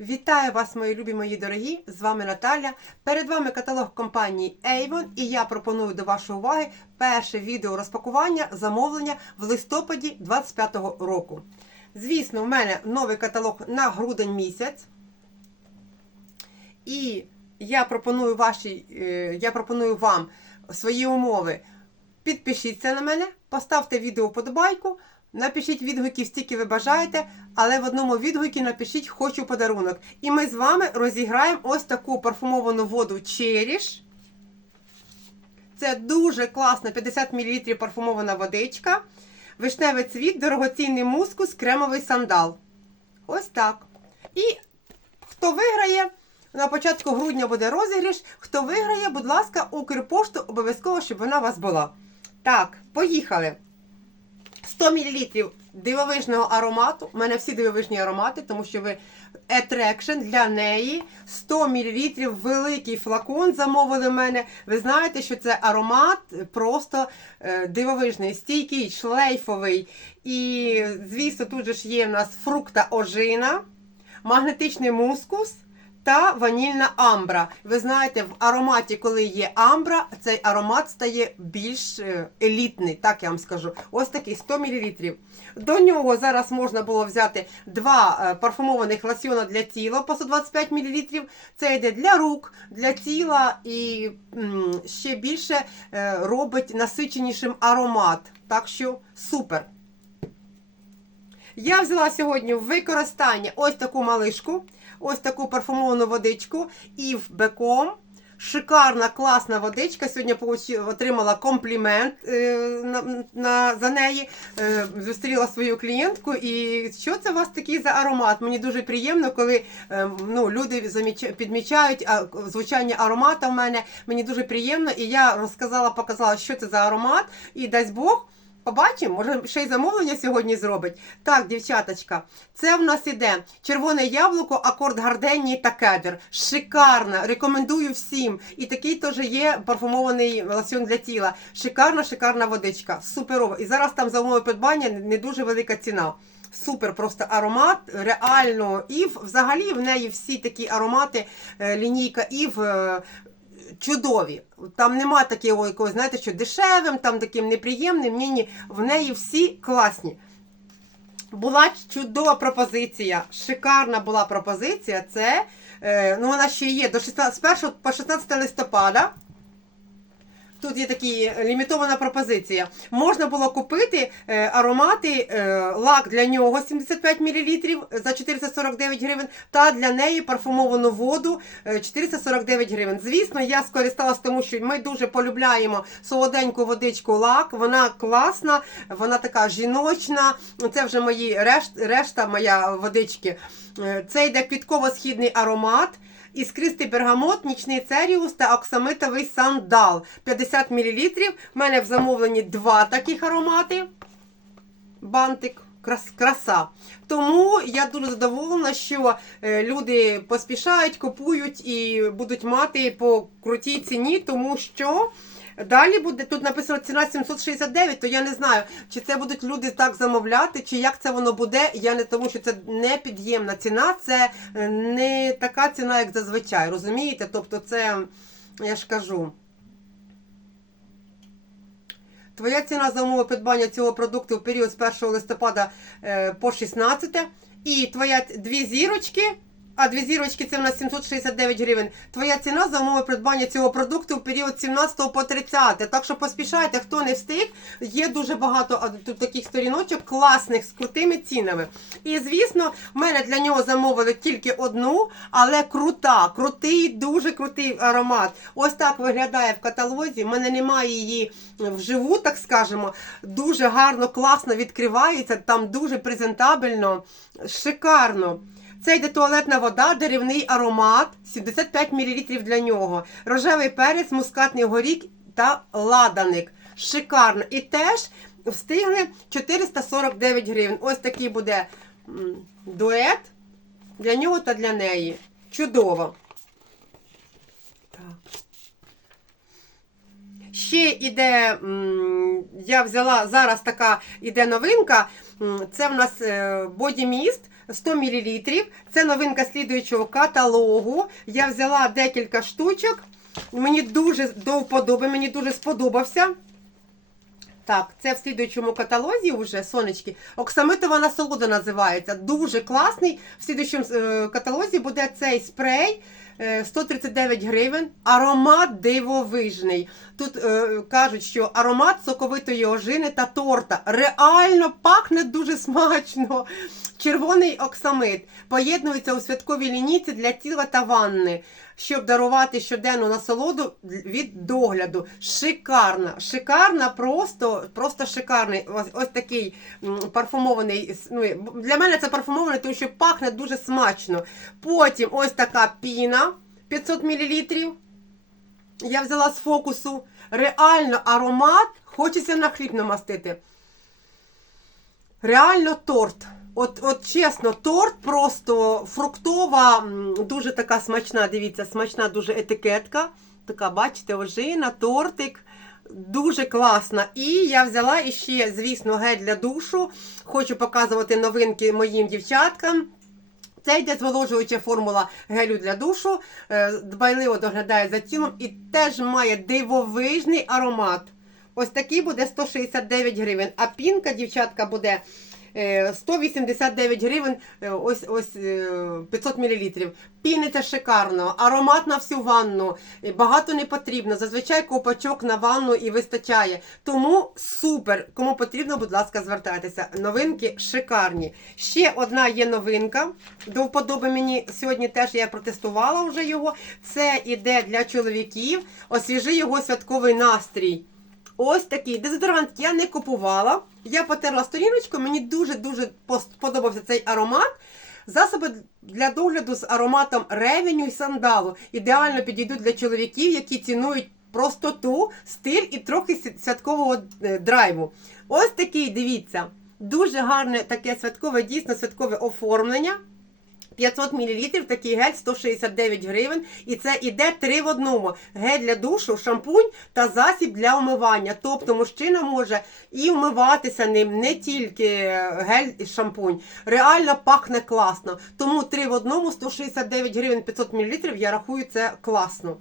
Вітаю вас, мої любі мої дорогі! З вами Наталя. Перед вами каталог компанії Avon і я пропоную до вашої уваги перше відео розпакування замовлення в листопаді 25-го року. Звісно, в мене новий каталог на грудень місяць. І я пропоную, ваші, е, я пропоную вам свої умови. Підпишіться на мене, поставте відео вподобайку, напишіть відгуки стільки ви бажаєте, але в одному відгукі напишіть Хочу подарунок. І ми з вами розіграємо ось таку парфумовану воду Cherish. Це дуже класна 50 мл парфумована водичка. Вишневий цвіт, дорогоцінний мускус, кремовий сандал. Ось так. І хто виграє, на початку грудня буде розіграш. Хто виграє, будь ласка, Укрпошту обов'язково, щоб вона у вас була. Так, поїхали. 100 мл дивовижного аромату. У мене всі дивовижні аромати, тому що ви Attraction для неї. 100 мл великий флакон замовили в мене. Ви знаєте, що це аромат просто е, дивовижний, стійкий, шлейфовий. І, звісно, тут же ж є в нас фрукта ожина, магнетичний мускус. Та ванільна амбра. Ви знаєте, в ароматі, коли є амбра, цей аромат стає більш е, елітний, так я вам скажу. Ось такий 100 мл. До нього зараз можна було взяти два е, парфумованих лосьона для тіла по 125 мл. Це йде для рук, для тіла і ще більше е, робить насиченішим аромат. Так що супер. Я взяла сьогодні в використання ось таку малишку, ось таку парфумовану водичку і в беком. Шикарна, класна водичка. Сьогодні отримала комплімент е, на, на, за неї. Е, зустріла свою клієнтку. І що це у вас такий за аромат? Мені дуже приємно, коли е, ну, люди підмічають звучання аромата в мене. Мені дуже приємно. І я розказала, показала, що це за аромат. І дасть Бог. Побачимо, може ще й замовлення сьогодні зробить. Так, дівчаточка, це в нас іде червоне яблуко, акорд гарденії та кедр. Шикарна, рекомендую всім. І такий теж є парфумований лосьон для тіла. Шикарна, шикарна водичка. Суперова. І зараз там за умови придбання не дуже велика ціна. Супер просто аромат, реально. І взагалі в неї всі такі аромати, е, лінійка Ів. Чудові. Там нема такого якогось, знаєте, що дешевим, там таким неприємним. Ні, ні. В неї всі класні. Була чудова пропозиція. Шикарна була пропозиція. Це е, ну вона ще є до 16, з 1 по 16 листопада. Тут є така лімітована пропозиція. Можна було купити е, аромати, е, лак для нього 75 мл за 449 гривень, та для неї парфумовану воду е, 449 гривень. Звісно, я скористалась тому, що ми дуже полюбляємо солоденьку водичку лак. Вона класна, вона така жіночна. Це вже мої решт, решта моя водички. Е, Це йде квітково-східний аромат. Іскристий бергамот, нічний церіус та оксамитовий сандал. 50 мл. У мене в замовленні два таких аромати. Бантик. крас- Краса. Тому я дуже задоволена, що е, люди поспішають, купують і будуть мати по крутій ціні, тому що далі буде тут написано ціна 769, то я не знаю, чи це будуть люди так замовляти, чи як це воно буде. Я не тому, що це не під'ємна ціна, це е, не така ціна, як зазвичай. Розумієте? Тобто, це я ж кажу. Твоя ціна за умови придбання цього продукту в період з 1 листопада е, по 16. І твоя дві зірочки, а дві зірочки це в нас 769 гривень. Твоя ціна за умови придбання цього продукту в період 17 по 30. Так що поспішайте, хто не встиг. Є дуже багато тут таких сторіночок класних з крутими цінами. І звісно, в мене для нього замовили тільки одну, але крута, крутий, дуже крутий аромат. Ось так виглядає в каталозі. В мене немає її вживу, так скажемо. Дуже гарно, класно відкривається, там дуже презентабельно, шикарно. Це йде туалетна вода, деревний аромат, 75 мл для нього. Рожевий перець, мускатний горік та ладаник. Шикарно. І теж встигли 449 гривень. Ось такий буде дует для нього та для неї. Чудово. Так. Ще іде, я взяла зараз така іде новинка. Це в нас е, Mist 100 мл. Це новинка слідуючого каталогу. Я взяла декілька штучок. Мені дуже до вподоби, мені дуже сподобався. Так, це в слідуючому каталозі вже сонечки. Оксамитова насолода називається. Дуже класний. В слідуючому е, каталозі буде цей спрей. Е, 139 гривень, аромат дивовижний. Тут е, кажуть, що аромат соковитої ожини та торта. Реально пахне дуже смачно. Червоний оксамит поєднується у святковій лінійці для тіла та ванни, щоб дарувати щоденну насолоду від догляду. Шикарна, шикарна, просто, просто шикарний. Ось, ось такий парфумований. Ну, для мене це парфумований, тому що пахне дуже смачно. Потім ось така піна 500 мл. Я взяла з фокусу. Реально аромат. Хочеться на хліб намастити. Реально торт. От, от чесно, торт просто фруктова, дуже така смачна, дивіться, смачна дуже етикетка. Така, бачите, ожина, тортик. Дуже класна. І я взяла іще, звісно, гель для душу. Хочу показувати новинки моїм дівчаткам. Це йде зволожуюча формула гелю для душу, е, дбайливо доглядає за тілом і теж має дивовижний аромат. Ось такий буде 169 гривень. А пінка, дівчатка, буде 189 гривень, е, ось ось е, 500 мл. Піниться шикарно, аромат на всю ванну, е, багато не потрібно. Зазвичай копачок на ванну і вистачає. Тому супер. Кому потрібно, будь ласка, звертайтеся. Новинки шикарні. Ще одна є новинка. До вподоби мені сьогодні теж я протестувала вже його. Це іде для чоловіків. Освіжи його святковий настрій. Ось такий дезодорант я не купувала. Я потерла сторіночку, мені дуже-дуже сподобався цей аромат. Засоби для догляду з ароматом ревеню і сандалу ідеально підійдуть для чоловіків, які цінують простоту, стиль і трохи святкового е, драйву. Ось такий, дивіться, дуже гарне таке святкове, дійсно святкове оформлення. 500 мл, такий гель 169 гривень. І це іде три в одному: гель для душу, шампунь та засіб для умивання. Тобто мужчина може і вмиватися ним, не тільки гель і шампунь. Реально пахне класно. Тому три в одному 169 гривень 500 мл, я рахую це класно.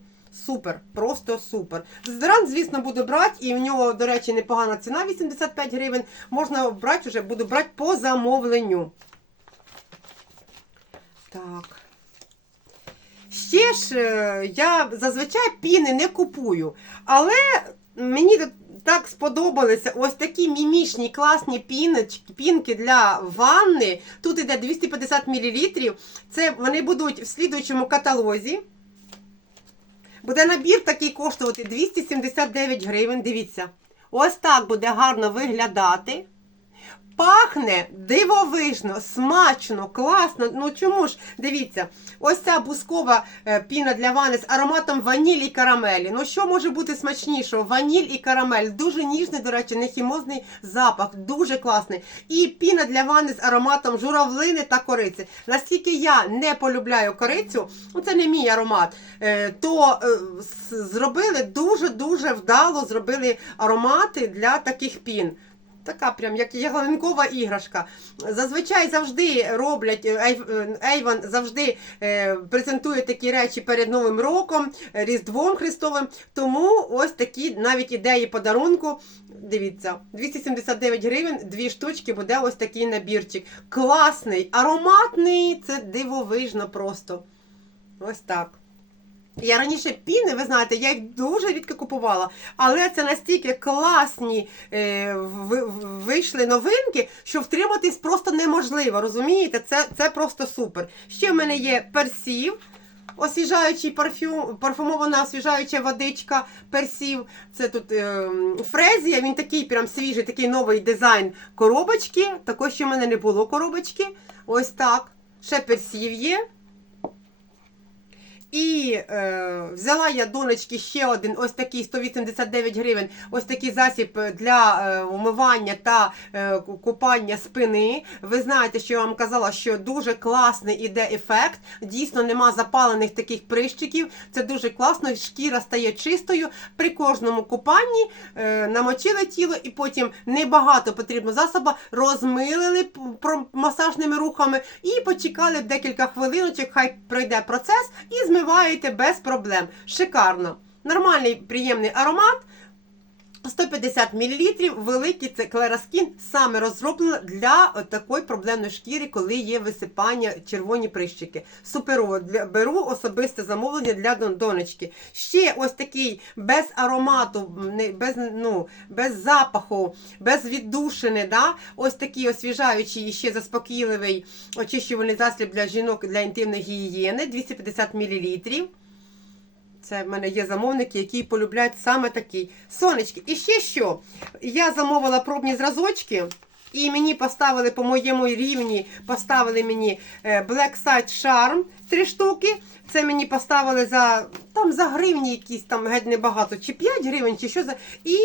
Супер, просто супер. Дезодорант, звісно, буду брати, і в нього, до речі, непогана ціна 85 гривень. Можна брати вже, буду брати по замовленню. Так. Ще ж е, я зазвичай піни не купую, але мені так сподобалися ось такі мімішні класні піночки, пінки для ванни. Тут іде 250 мл. Це вони будуть в слідуючому каталозі. Буде набір такий коштувати 279 гривень. Дивіться. Ось так буде гарно виглядати. Пахне дивовижно, смачно, класно. Ну чому ж? Дивіться, ось ця бускова е, піна для ванни з ароматом ванілі і карамелі. Ну що може бути смачнішого? Ваніль і карамель. Дуже ніжний, до речі, нехімозний запах, дуже класний. І піна для ванни з ароматом журавлини та кориці. Наскільки я не полюбляю корицю, ну це не мій аромат, е, то е, зробили дуже-дуже вдало зробили аромати для таких пін. Така прям як ялинкова іграшка. Зазвичай завжди роблять е, е, Ейван завжди е, презентує такі речі перед Новим роком, Різдвом Христовим. Тому ось такі навіть ідеї подарунку. Дивіться, 279 гривень, дві штучки буде ось такий набірчик. Класний, ароматний, це дивовижно просто. Ось так. Я раніше піни, ви знаєте, я їх дуже рідко купувала, але це настільки класні е, ви- вийшли новинки, що втриматись просто неможливо. Розумієте? Це, це просто супер. Ще в мене є персів. Освіжаючий парфюм, парфумована освіжаюча водичка персів. Це тут е, фрезія, він такий прям свіжий, такий новий дизайн коробочки. Також ще в мене не було коробочки. Ось так. Ще персів є. І е, взяла я донечки ще один, ось такий 189 гривень, ось такий засіб для е, умивання та е, купання спини. Ви знаєте, що я вам казала, що дуже класний іде ефект. Дійсно, нема запалених таких прищиків. Це дуже класно, шкіра стає чистою. При кожному купанні е, намочили тіло і потім небагато потрібно засоба, розмилили масажними рухами і почекали декілька хвилиночок, хай пройде процес, і змиваєте без проблем. Шикарно. Нормальний приємний аромат. 150 мл, великий це Клераскін, саме розроблено для такої проблемної шкіри, коли є висипання червоні прищики. Суперово беру особисте замовлення для донечки. Ще ось такий без аромату, без, ну, без запаху, без віддушини. Да? Ось такий освіжаючий і ще заспокійливий очищувальний засіб для жінок для інтимної гігієни 250 мл. Це в мене є замовники, які полюбляють саме такий. Сонечки, і ще що? Я замовила пробні зразочки, і мені поставили по моєму рівні, поставили мені е, Black Side Charm три штуки. Це мені поставили за там за гривні якісь там геть небагато, чи 5 гривень, чи що за. І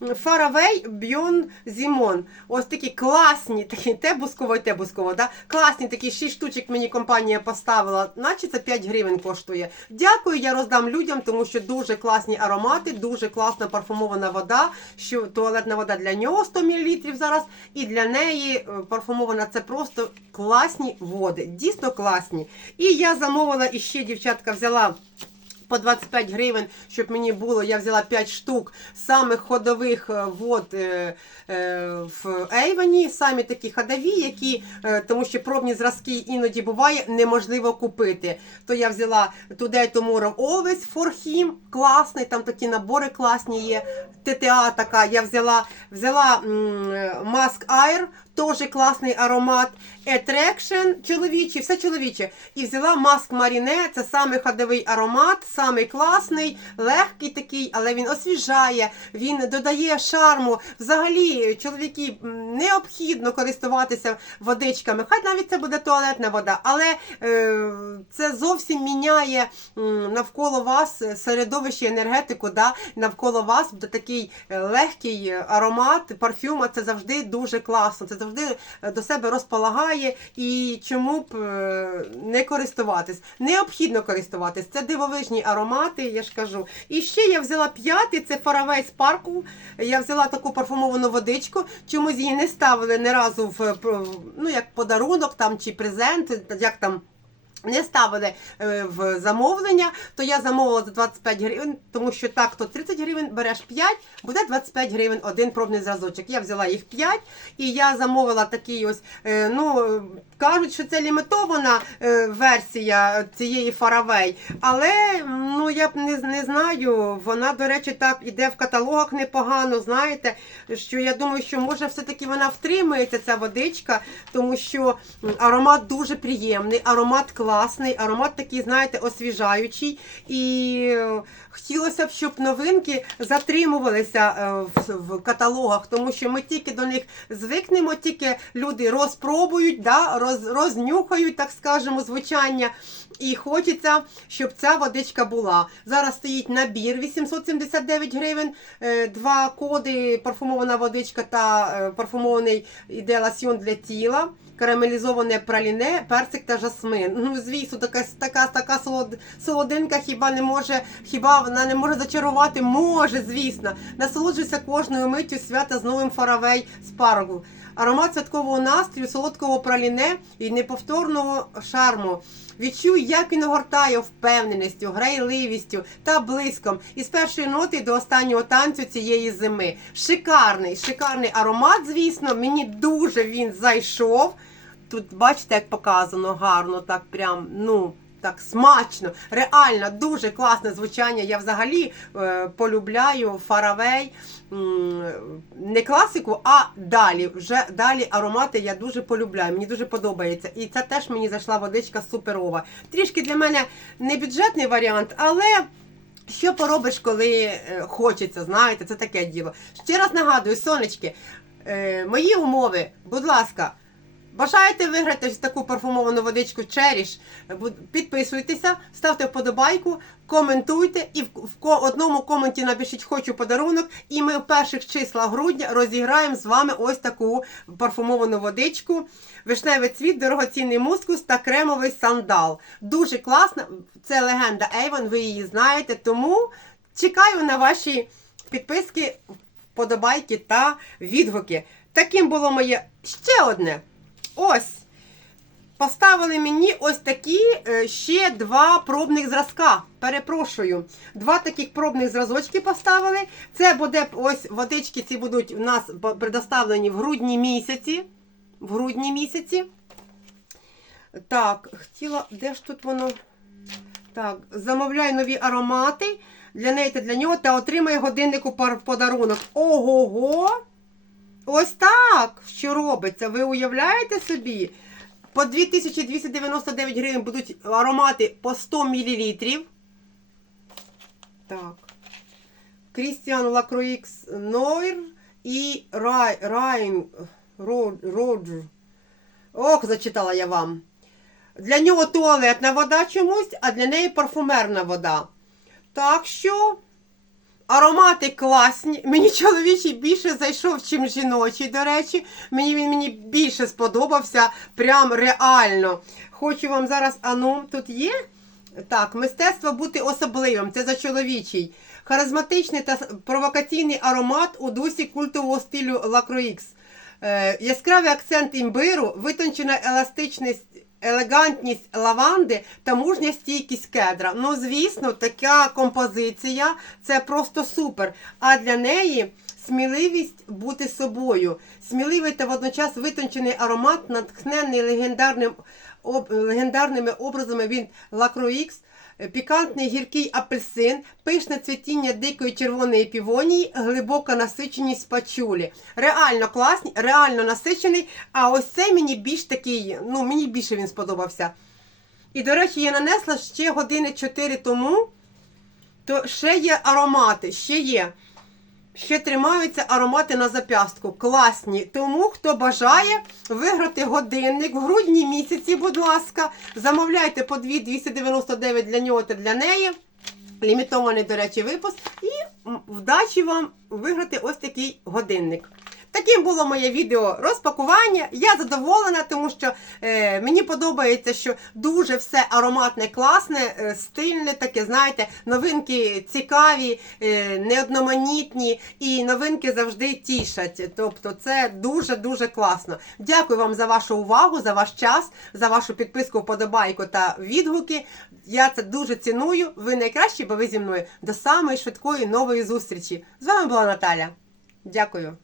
Faraway Beyond Zimon. Ось такі класні, такі те бусково, те бусково. Да? Класні такі 6 штучок мені компанія поставила, наче це 5 гривень коштує. Дякую, я роздам людям, тому що дуже класні аромати, дуже класна парфумована вода. Що туалетна вода для нього 100 мл зараз, і для неї е, парфумована це просто класні води. Дійсно класні. І я замовила і дівчатка взяла. По 25 гривень, щоб мені було, я взяла 5 штук самих ходових е, вод е, е, в Ейвені, самі такі ходові, які, е, тому що пробні зразки іноді буває неможливо купити. То я взяла Today Tomorrow Always for him, класний, там такі набори класні є. ТТА така, я взяла, взяла Mask Air, теж класний аромат. Attraction чоловічий, все чоловіче. І взяла Mask Marine, це самий ходовий аромат, самий класний, легкий такий, але він освіжає, він додає шарму. Взагалі, чоловіки необхідно користуватися водичками. Хай навіть це буде туалетна вода, але е, це зовсім міняє навколо вас середовище енергетику. Да? Навколо вас буде такий е, легкий аромат парфюма. Це завжди дуже класно. Це завжди е, до себе розполагає і чому б е, не користуватись. Необхідно користуватись. Це дивовижні аромати, я ж кажу. І ще я взяла п'ятий, це фаравей з парку. Я взяла таку парфумовану водичку. Чомусь її не ставили ні разу в е, ну, як подарунок там чи презент, як там. Не ставили е, в замовлення, то я замовила за 25 гривень, тому що так, то 30 гривень береш 5, буде 25 гривень один пробний зразочок. Я взяла їх 5 і я замовила такий ось, е, ну, кажуть, що це лімітована е, версія цієї Faraway, але ну, я б не, не знаю, вона, до речі, так іде в каталогах непогано, знаєте, що я думаю, що може все-таки вона втримується, ця водичка, тому що аромат дуже приємний, аромат класний, аромат такий, знаєте, освіжаючий. І е, хотілося б, щоб новинки затримувалися е, в, каталогах, тому що ми тільки до них звикнемо, тільки люди розпробують, да, роз, рознюхають, так скажемо, звучання. І хочеться, щоб ця водичка була. Зараз стоїть набір 879 гривень, е, два коди, парфумована водичка та парфумований іде ласьйон для тіла. Карамелізоване праліне, персик та жасмин. Ну, звісно, така, така, така солод, солодинка хіба не може, хіба вона не може зачарувати? Може, звісно. Насолоджуйся кожною миттю свята з новим фаравей спаргу. Аромат святкового настрою, солодкого праліне і неповторного шарму. Відчуй, як він огортає впевненістю, грайливістю та блиском. Із першої ноти до останнього танцю цієї зими. Шикарний, шикарний аромат, звісно. Мені дуже він зайшов. Тут бачите, як показано гарно, так прям, ну. Так, смачно, реально дуже класне звучання. Я взагалі е, полюбляю фаравей не класику, а далі. Вже далі аромати я дуже полюбляю. Мені дуже подобається. І це теж мені зайшла водичка суперова. Трішки для мене не бюджетний варіант, але. Що поробиш, коли е, хочеться, знаєте, це таке діло. Ще раз нагадую, сонечки, е, мої умови, будь ласка, Бажаєте виграти таку парфумовану водичку? Бу- Підписуйтеся, ставте вподобайку, коментуйте і в, одному коменті напишіть хочу подарунок. І ми в перших числах грудня розіграємо з вами ось таку парфумовану водичку. Вишневий цвіт, дорогоцінний мускус та кремовий сандал. Дуже класно. Це легенда Avon, ви її знаєте. Тому чекаю на ваші підписки, вподобайки та відгуки. Таким було моє ще одне. Ось. Поставили мені ось такі е, ще два пробних зразка. Перепрошую. Два таких пробних зразочки поставили. Це буде ось водички, ці будуть у нас предоставлені в грудні місяці. В грудні місяці. Так, хотіла, де ж тут воно? Так, замовляй нові аромати для неї та для нього та отримає годинник у подарунок. Ого-го! Ось так, що робиться. Ви уявляєте собі? По 2299 гривень будуть аромати по 100 мл. Так. Крістіан Лакроїкс Нойр і Рай, Райн Роджер. Ох, зачитала я вам. Для нього туалетна вода чомусь, а для неї парфумерна вода. Так що аромати класні. Мені чоловічий більше зайшов, чим жіночий, до речі. Мені він мені більше сподобався. Прям реально. Хочу вам зараз, ану, тут є. Так, мистецтво бути особливим. Це за чоловічий. Харизматичний та провокаційний аромат у дусі культового стилю Лакроїкс. Е, яскравий акцент імбиру, витончена еластичність, елегантність лаванди та мужня стійкість кедра. Ну, звісно, така композиція це просто супер. А для неї сміливість бути собою. Сміливий та водночас витончений аромат, натхнений легендарним, об, легендарними образами від Лакроїкс. Пікантний гіркий апельсин, пишне цвітіння дикої червоної півонії, глибока насиченість пачулі. Реально класний, реально насичений. А ось цей мені більш такий, ну мені більше він сподобався. І, до речі, я нанесла ще години 4 тому. То ще є аромати, ще є. Ще тримаються аромати на зап'ястку. Класні. Тому, хто бажає виграти годинник в грудні місяці, будь ласка, замовляйте по 2 299 для нього та для неї. Лімітований, до речі, випуск. І вдачі вам виграти ось такий годинник. Таким було моє відео розпакування. Я задоволена, тому що е, мені подобається, що дуже все ароматне, класне, е, стильне, таке, знаєте, новинки цікаві, е, неодноманітні, і новинки завжди тішать. Тобто, це дуже-дуже класно. Дякую вам за вашу увагу, за ваш час, за вашу підписку, вподобайку та відгуки. Я це дуже ціную. Ви найкращі, бо ви зі мною. До самої швидкої нової зустрічі. З вами була Наталя. Дякую.